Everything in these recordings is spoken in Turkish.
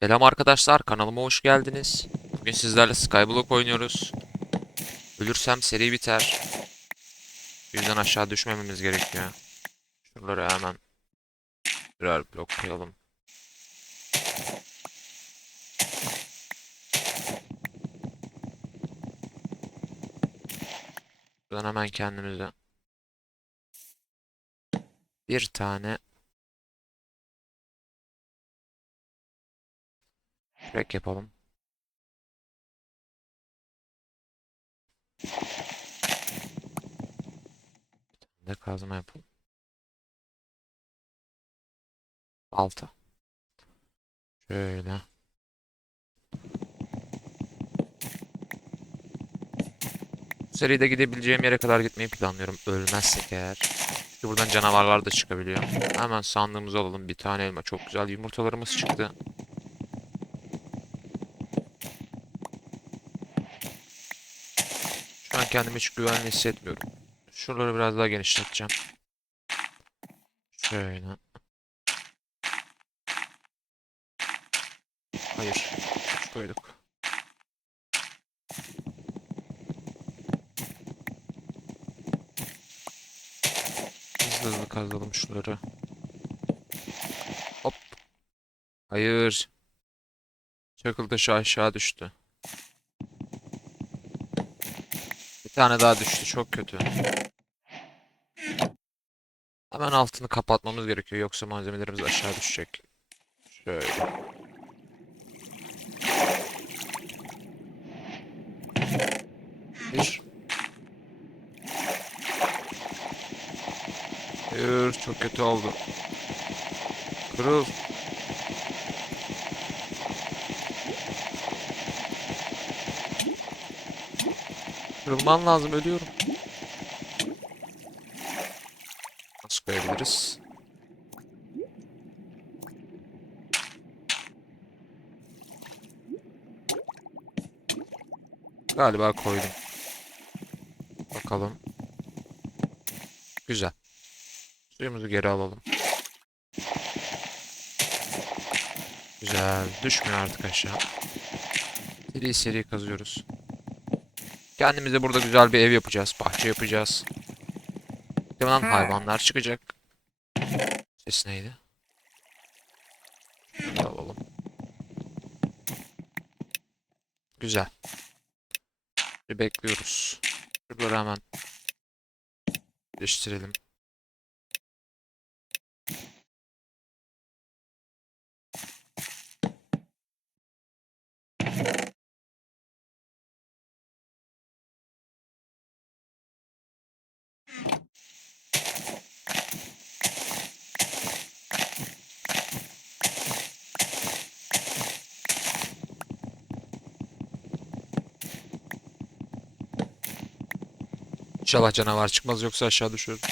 Selam arkadaşlar, kanalıma hoş geldiniz. Bugün sizlerle Skyblock oynuyoruz. Ölürsem seri biter. Yüzden aşağı düşmememiz gerekiyor. Şuraları hemen birer blok koyalım. Buradan hemen kendimize bir tane Crack yapalım. Bir tane de kazma yapalım. Balta. Şöyle. Bu seride gidebileceğim yere kadar gitmeyi planlıyorum. Ölmezsek eğer. Çünkü buradan canavarlar da çıkabiliyor. Hemen sandığımızı alalım. Bir tane elma. Çok güzel yumurtalarımız çıktı. An kendimi hiç güvenli hissetmiyorum. Şuraları biraz daha genişleteceğim. Şöyle. Hayır. Koyduk. Hızlı hızlı kazalım şunları. Hop. Hayır. Çakıl taşı aşağı düştü. Bir tane daha düştü. Çok kötü. Hemen altını kapatmamız gerekiyor. Yoksa malzemelerimiz aşağı düşecek. Şöyle. Bir. Hayır, çok kötü oldu. Kırıl. Kırılman lazım, ölüyorum. Nasıl koyabiliriz? Galiba koydum. Bakalım. Güzel. Suyumuzu geri alalım. Güzel. Düşmüyor artık aşağı. Seri seri kazıyoruz. Kendimize burada güzel bir ev yapacağız. Bahçe yapacağız. Muhtemelen hayvanlar çıkacak. Ses neydi? Alalım. Güzel. Bir bekliyoruz. Şuraları hemen değiştirelim. İnşallah canavar çıkmaz yoksa aşağı düşüyorum.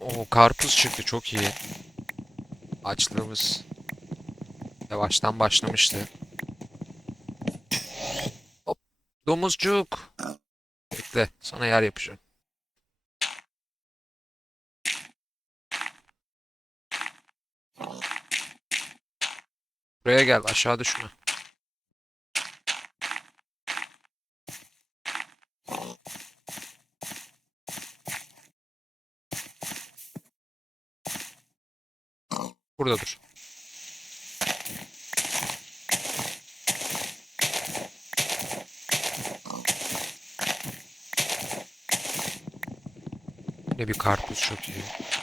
Oo karpuz çıktı çok iyi. Açlığımız yavaştan başlamıştı. Hop domuzcuk. Bekle sana yer yapacağım. Buraya gel aşağı düşme. Burada dur. Yine bir karpuz çok iyi.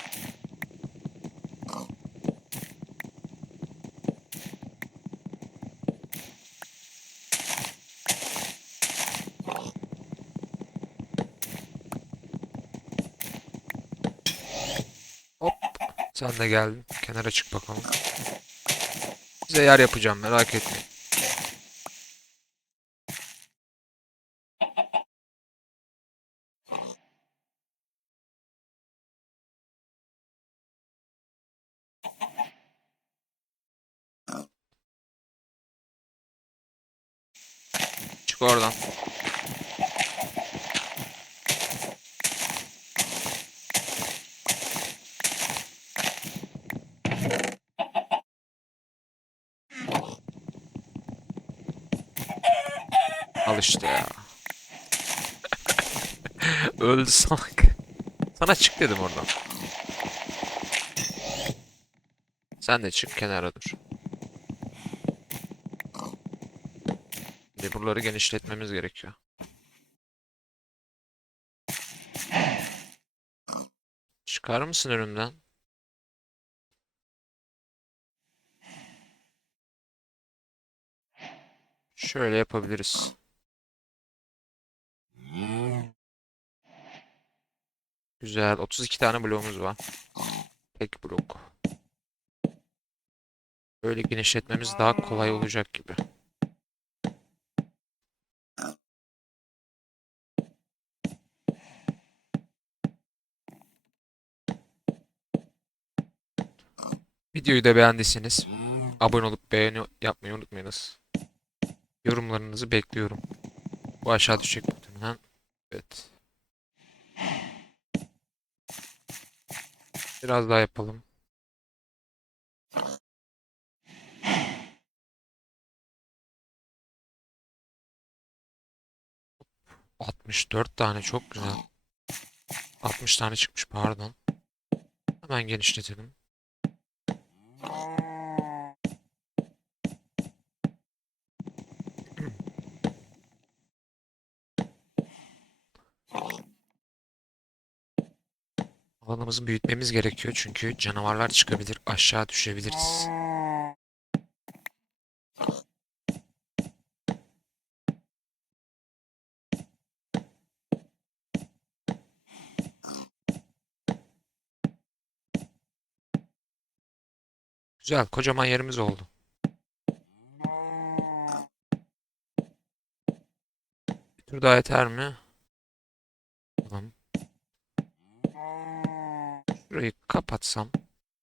De geldin. Kenara çık bakalım. Size yer yapacağım merak etmeyin. Çık oradan. İşte ya. Öldü salak. Sana çık dedim oradan. Sen de çık kenara dur. Şimdi buraları genişletmemiz gerekiyor. Çıkar mısın önümden? Şöyle yapabiliriz. Güzel. 32 tane bloğumuz var. Tek blok. Böyle genişletmemiz daha kolay olacak gibi. Videoyu da beğendiyseniz abone olup beğeni yapmayı unutmayınız. Yorumlarınızı bekliyorum. Bu aşağı düşecek muhtemelen. Evet. Biraz daha yapalım. Altmış dört tane çok güzel. 60 tane çıkmış pardon. Hemen genişletelim. Alanımızı büyütmemiz gerekiyor çünkü canavarlar çıkabilir, aşağı düşebiliriz. Güzel, kocaman yerimiz oldu. Bir tur daha yeter mi? Şurayı kapatsam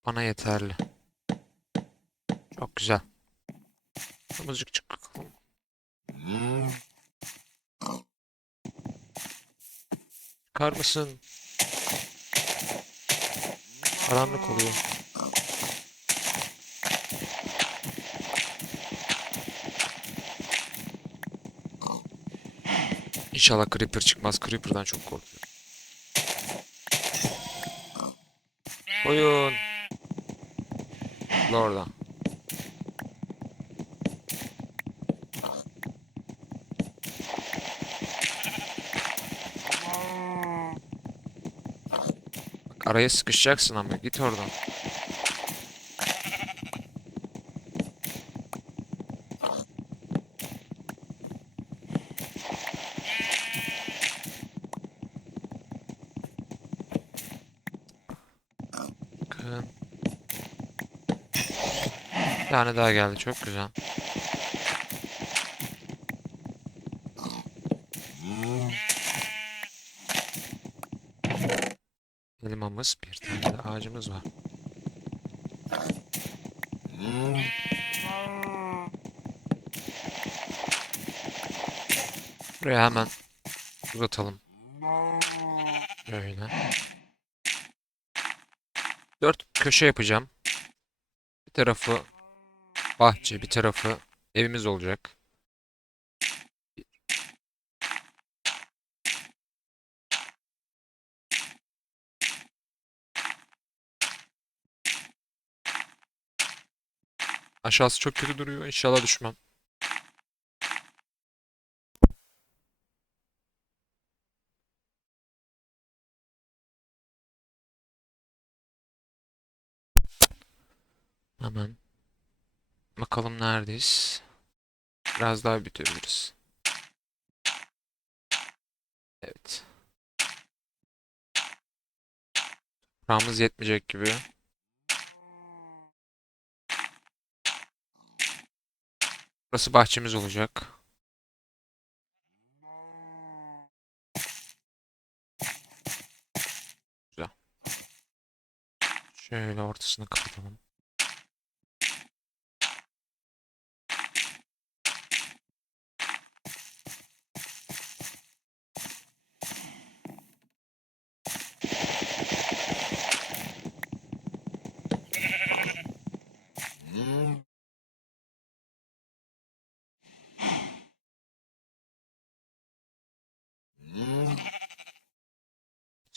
bana yeterli. Çok güzel. Kırmızıcık çık. Çıkar mısın? Karanlık oluyor. İnşallah Creeper çıkmaz. Creeper'dan çok korkuyorum. Orada. Bak araya sıkışacaksın ama git oradan. Bakın. Bir tane daha geldi. Çok güzel. Elmamız. Bir tane de ağacımız var. Buraya hemen uzatalım. Böyle. Dört köşe yapacağım. Bir tarafı bahçe, bir tarafı evimiz olacak. Aşağısı çok kötü duruyor. İnşallah düşmem. Hemen. Bakalım neredeyiz. Biraz daha büyütebiliriz. Evet. Paramız yetmeyecek gibi. Burası bahçemiz olacak. Güzel. Şöyle ortasını kapatalım.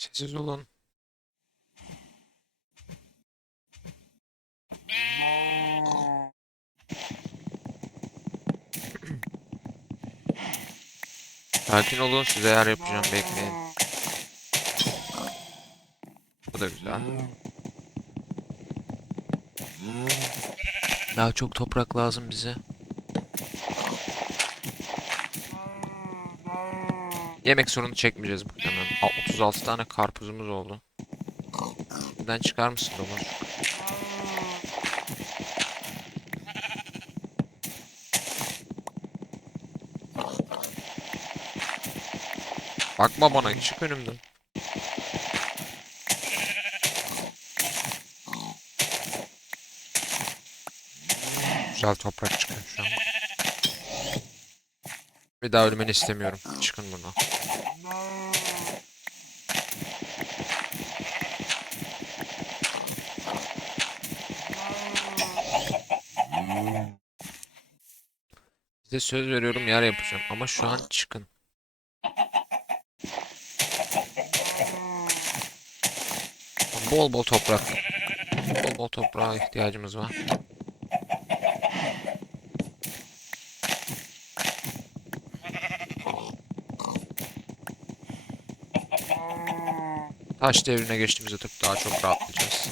Sessiz olun. Sakin olun size yer yapacağım bekleyin. Bu da güzel. Daha çok toprak lazım bize. Yemek sorunu çekmeyeceğiz muhtemelen. Aa, 36 tane karpuzumuz oldu. Buradan çıkar mısın domuz? Bakma bana çık önümden. Güzel toprak çıkıyor şu an. Bir daha ölmeni istemiyorum. Çıkın buradan. Size söz veriyorum yer yapacağım ama şu an çıkın. Bol bol toprak. Bol bol toprağa ihtiyacımız var. Taş devrine geçtiğimizde tabii daha çok rahatlayacağız.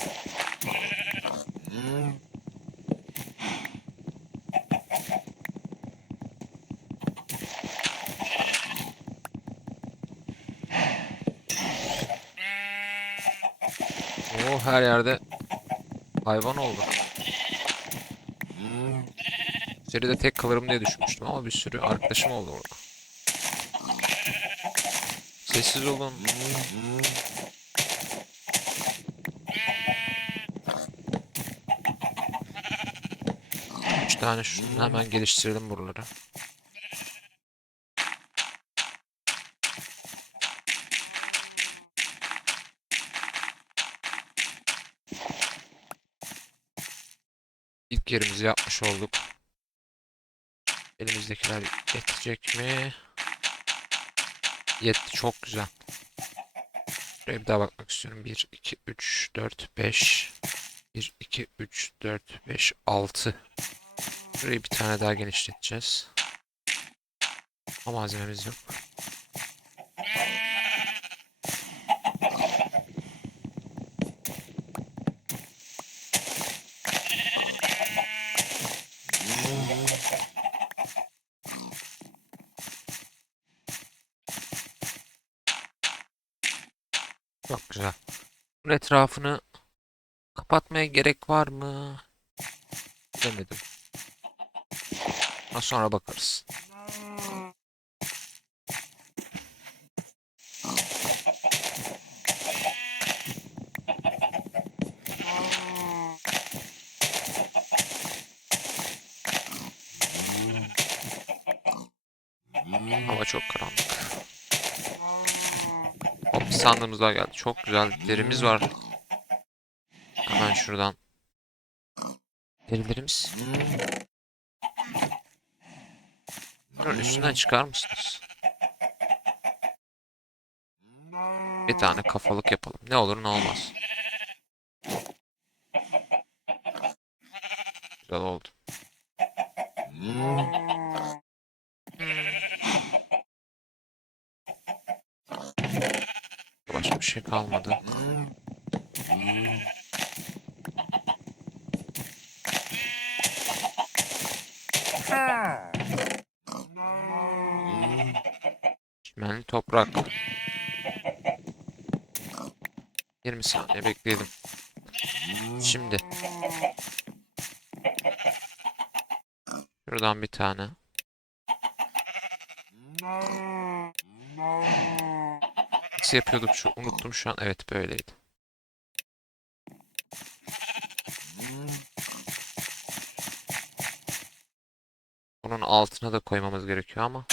Oo her yerde hayvan oldu. İçeride tek kalırım diye düşünmüştüm ama bir sürü arkadaşım oldu orada. Sessiz olun. Üç tane şunu hemen geliştirelim buraları. Yerimizi yapmış olduk. Elimizdekiler yetecek mi? Yetti çok güzel. Buraya bir daha bakmak istiyorum. 1, 2, 3, 4, 5. 1, 2, 3, 4, 5, 6. Burayı bir tane daha genişleteceğiz. Ama malzememiz yok. Çok güzel. Bunun etrafını kapatmaya gerek var mı? Bilemedim. Daha sonra bakarız. Hava çok karanlık. Hop bir sandığımız daha geldi. Çok güzel derimiz var. Hemen şuradan. Derilerimiz. Bunun üstünden çıkar mısınız? Bir tane kafalık yapalım. Ne olur ne olmaz. Güzel oldu. Başka bir şey kalmadı. Çimenli toprak. 20 saniye bekleyelim. Şimdi. Şuradan bir tane. Nasıl yapıyorduk şu? Unuttum şu an. Evet böyleydi. Bunun altına da koymamız gerekiyor ama.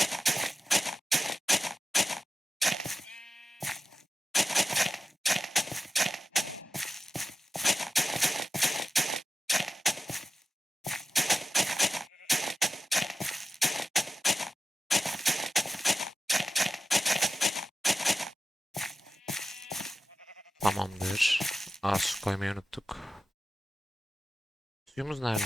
Tamamdır. Aa su koymayı unuttuk. Suyumuz nerede?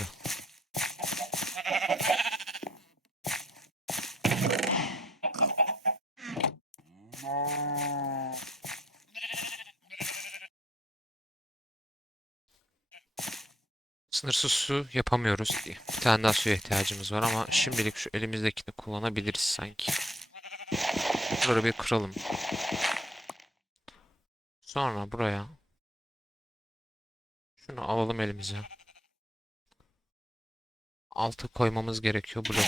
Sınırsız su yapamıyoruz diye. Bir tane daha suya ihtiyacımız var ama şimdilik şu elimizdekini kullanabiliriz sanki. Buraları bir kıralım. Sonra buraya şunu alalım elimize. Altı koymamız gerekiyor blok.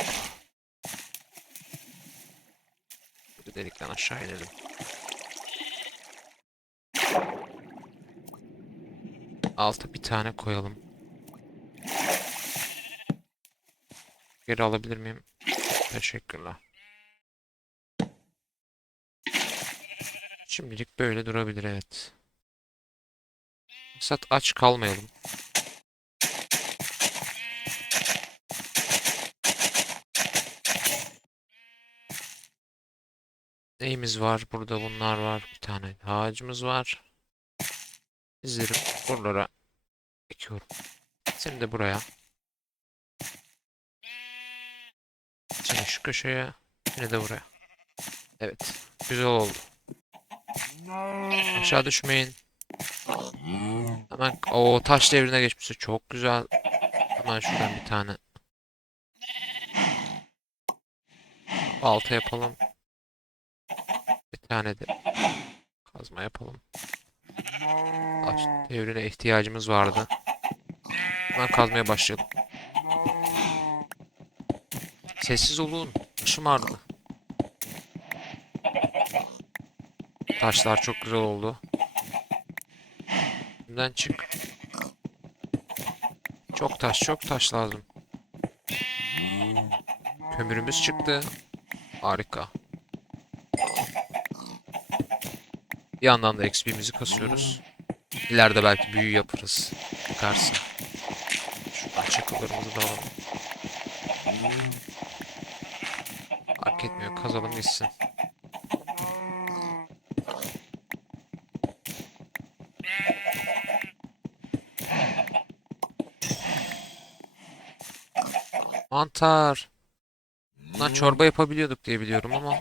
Bir delikten aşağı inelim. Altı bir tane koyalım. Geri alabilir miyim? Teşekkürler. Şimdilik böyle durabilir evet. Maksat aç kalmayalım. Neyimiz var? Burada bunlar var. Bir tane ağacımız var. İzlerim buralara ekiyorum. Seni de buraya. Seni şu köşeye. Seni de buraya. Evet. Güzel oldu. Aşağı düşmeyin. Hemen o taş devrine geçmişse çok güzel. Hemen şuradan bir tane balta yapalım. Bir tane de kazma yapalım. Taş devrine ihtiyacımız vardı. Hemen kazmaya başlayalım. Sessiz olun. Başım ağrıdı. Taşlar çok güzel oldu. Şimdiden çık. Çok taş, çok taş lazım. Kömürümüz çıktı. Harika. Bir yandan da XP'mizi kasıyoruz. İleride belki büyü yaparız. Çıkarsa. Şuradan çakıllarımızı da alalım. Fark etmiyor. Kazalım gitsin. Mantar. Bundan çorba yapabiliyorduk diye biliyorum ama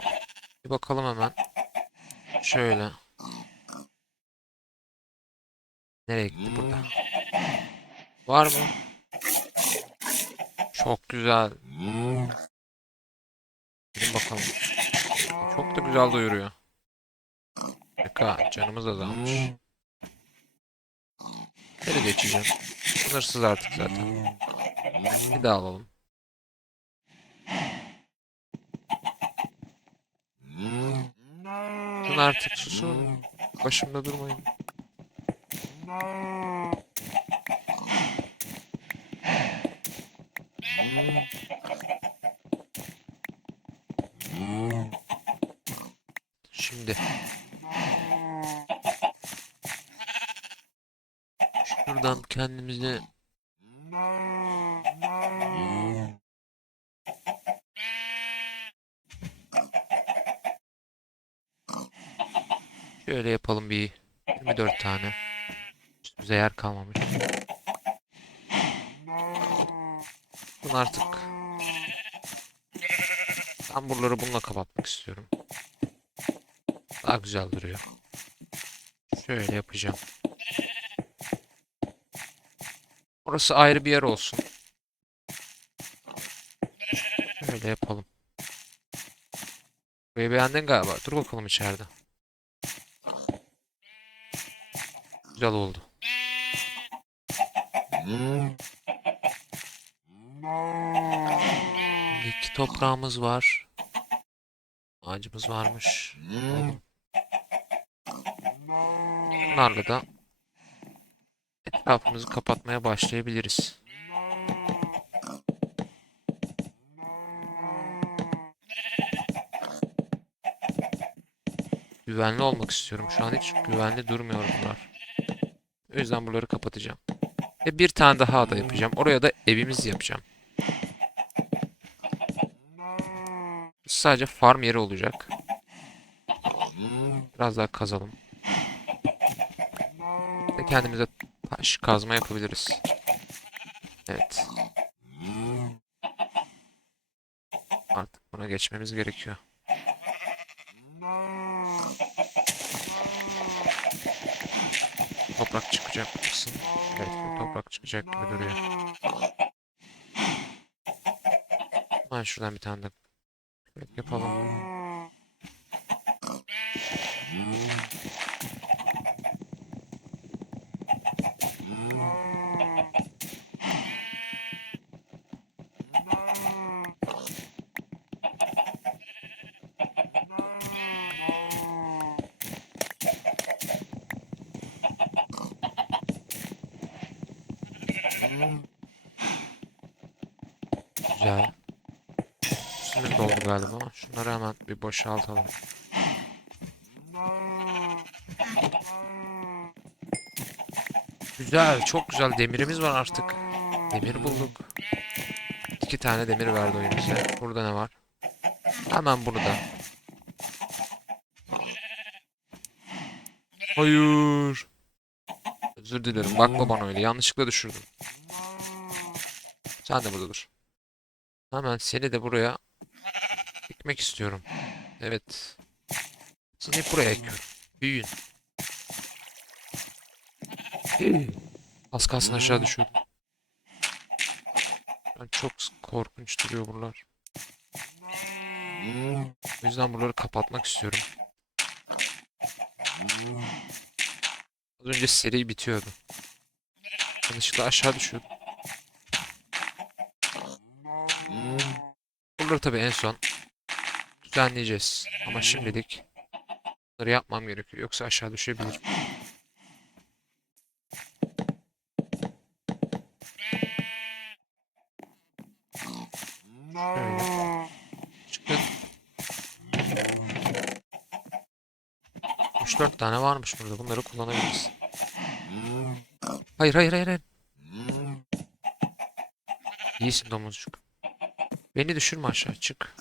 bir bakalım hemen. Şöyle. Nereye gitti burada? Var mı? Çok güzel. Gidin bakalım. Çok da güzel doyuruyor. Harika. Canımız azalmış. Geri geçeceğim. Sınırsız artık zaten. Bir daha alalım. Susun artık susun. Başımda durmayın. Şimdi. Şuradan kendimize şöyle yapalım bir 24 tane. Üstümüze yer kalmamış. Bunu artık ben buraları bununla kapatmak istiyorum. Daha güzel duruyor. Şöyle yapacağım. Orası ayrı bir yer olsun. Şöyle yapalım. Burayı beğendin galiba. Dur bakalım içeride. Güzel oldu. İki toprağımız var. Ağacımız varmış. Bunlarla da etrafımızı kapatmaya başlayabiliriz. Güvenli olmak istiyorum. Şu an hiç güvenli durmuyor bunlar. O yüzden buraları kapatacağım. Ve bir tane daha da yapacağım. Oraya da evimizi yapacağım. Sadece farm yeri olacak. Biraz daha kazalım. Ve kendimize taş kazma yapabiliriz. Evet. Artık buna geçmemiz gerekiyor. Toprak çıkacak mısın? Evet, bu toprak çıkacak gibi duruyor. Ben şuradan bir tane de yapalım. Güzel. Üstümüz doldu galiba. Şunları hemen bir boşaltalım. Güzel, çok güzel demirimiz var artık. Demir bulduk. İki tane demir verdi oyun bize. Burada ne var? Hemen burada. Hayır. Özür dilerim. Bakma bana öyle. Yanlışlıkla düşürdüm. Sen de burada dur. Hemen seni de buraya dikmek istiyorum. Evet. Seni buraya ekiyorum. Büyüyün. Az kalsın aşağı düşüyordum. Ben çok korkunç duruyor buralar. O yüzden buraları kapatmak istiyorum. Az önce seri bitiyordu. Yanlışlıkla aşağı düşüyordum. Buraları tabii en son düzenleyeceğiz. Ama şimdilik bunları yapmam gerekiyor. Yoksa aşağı düşebilirim. Şöyle. Çıkın. 3-4 tane varmış burada. Bunları kullanabiliriz. Hayır hayır hayır hayır. İyisin domuzcuk. Beni düşürme aşağı çık.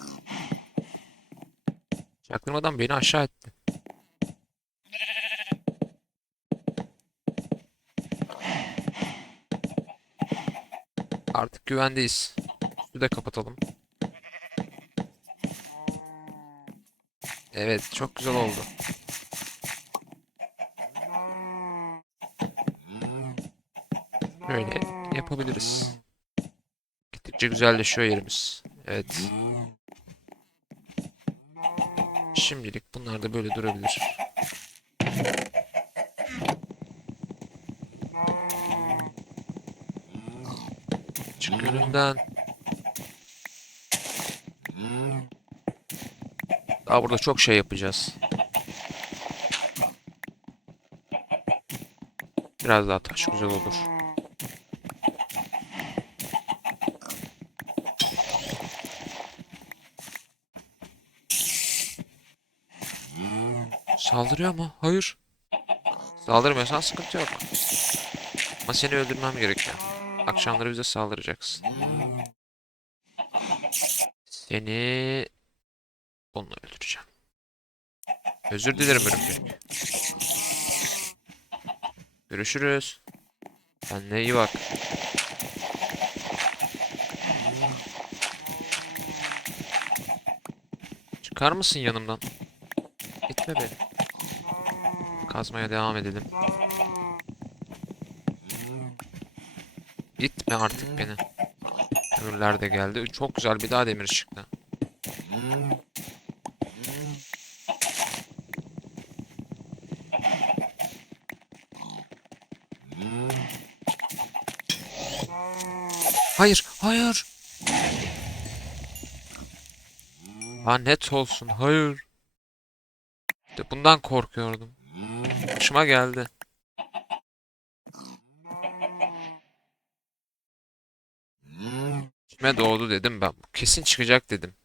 Çaktırmadan beni aşağı etti. Artık güvendeyiz. Üstü de kapatalım. Evet, çok güzel oldu. Böyle yapabiliriz. Gittikçe güzelleşiyor yerimiz. Evet. Şimdilik bunlar da böyle durabilir. Çık. Daha burada çok şey yapacağız. Biraz daha taş güzel olur. Saldırıyor mu? Hayır. Saldırmıyorsan sıkıntı yok. Ama seni öldürmem gerekiyor. Akşamları bize saldıracaksın. Seni onunla öldüreceğim. Özür dilerim örümcek. Görüşürüz. Kendine iyi bak. Çıkar mısın yanımdan? Gitme be. Kazmaya devam edelim. Gitme artık beni. Kömürler de geldi. Çok güzel bir daha demir çıktı. Hayır, hayır. Lanet olsun, hayır. İşte bundan korkuyordum. Başıma geldi. İçime doğdu dedim ben. Kesin çıkacak dedim.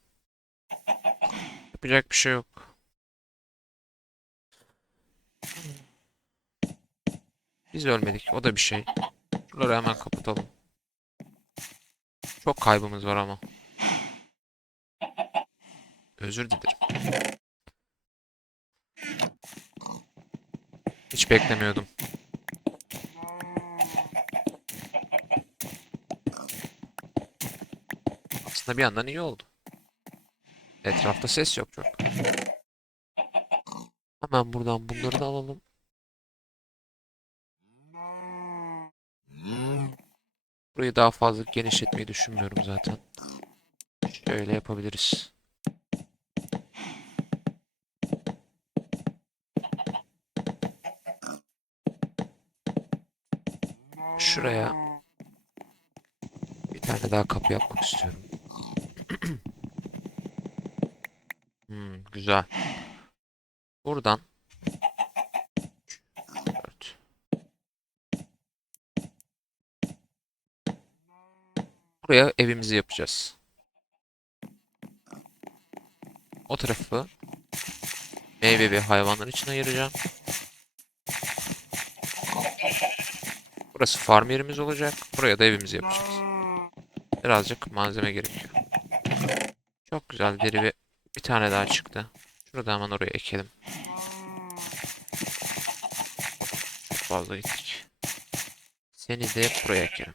Yapacak bir şey yok. Biz ölmedik. O da bir şey. Şuraları hemen kapatalım. Çok kaybımız var ama. Özür dilerim. Hiç beklemiyordum. Aslında bir yandan iyi oldu. Etrafta ses yok çok. Hemen buradan bunları da alalım. Burayı daha fazla genişletmeyi düşünmüyorum zaten. Şöyle yapabiliriz. Şuraya bir tane daha kapı yapmak istiyorum. Hmm, güzel. Buradan 4 Buraya evimizi yapacağız. O tarafı meyve ve hayvanlar için ayıracağım. Burası farm yerimiz olacak. Buraya da evimizi yapacağız. Birazcık malzeme gerekiyor. Çok güzel deri ve bir tane daha çıktı. Şunu da hemen oraya ekelim. Çok fazla gittik. Seni de buraya ekelim.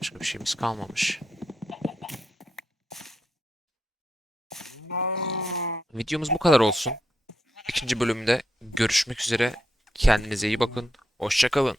Başka bir şeyimiz kalmamış. Videomuz bu kadar olsun. Bölümde görüşmek üzere. Kendinize iyi bakın. Hoşça kalın.